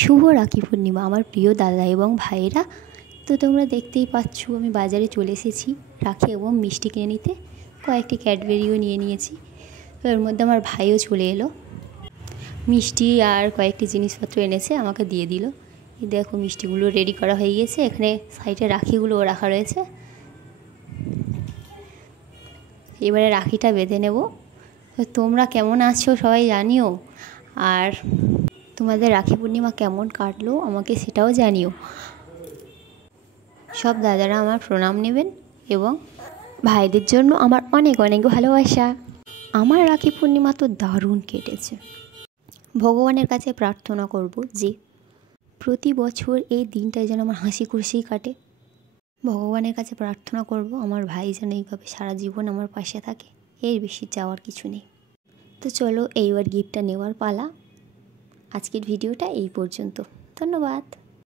শুভ রাখি পূর্ণিমা আমার প্রিয় দাদা এবং ভাইয়েরা। তো তোমরা দেখতেই পাচ্ছ আমি বাজারে চলে এসেছি রাখি এবং মিষ্টি কিনে নিতে। কয়েকটি ক্যাডবেরিও নিয়ে নিয়েছি। তো এর মধ্যে আমার ভাইও চলে এলো, মিষ্টি আর কয়েকটি জিনিসপত্র এনেছে, আমাকে দিয়ে দিল। এই দেখো মিষ্টিগুলো রেডি করা হয়ে গেছে, এখানে সাইডে রাখিগুলোও রাখা রয়েছে। এবারে রাখিটা বেঁধে নেব। তো তোমরা কেমন আছো সবাই জানিও, আর তোমাদের রাখি পূর্ণিমা কেমন কাটলো আমাকে সেটাও জানিও। সব দাদারা আমার প্রণাম নেবেন এবং ভাইদের জন্য আমার অনেক অনেক ভালোবাসা। আমার রাখি পূর্ণিমা তো দারুণ কেটেছে। ভগবানের কাছে প্রার্থনা করব যে প্রতি বছর এই দিনটায় যেন আমার হাসি খুশি কাটে। ভগবানের কাছে প্রার্থনা করব আমার ভাই যেন এইভাবে সারা জীবন আমার পাশে থাকে, এর বেশি চাওয়ার কিছু নেই। তো চলো এইবার গিফটটা নেওয়ার পালা। আজকের ভিডিওটা এই পর্যন্ত, ধন্যবাদ।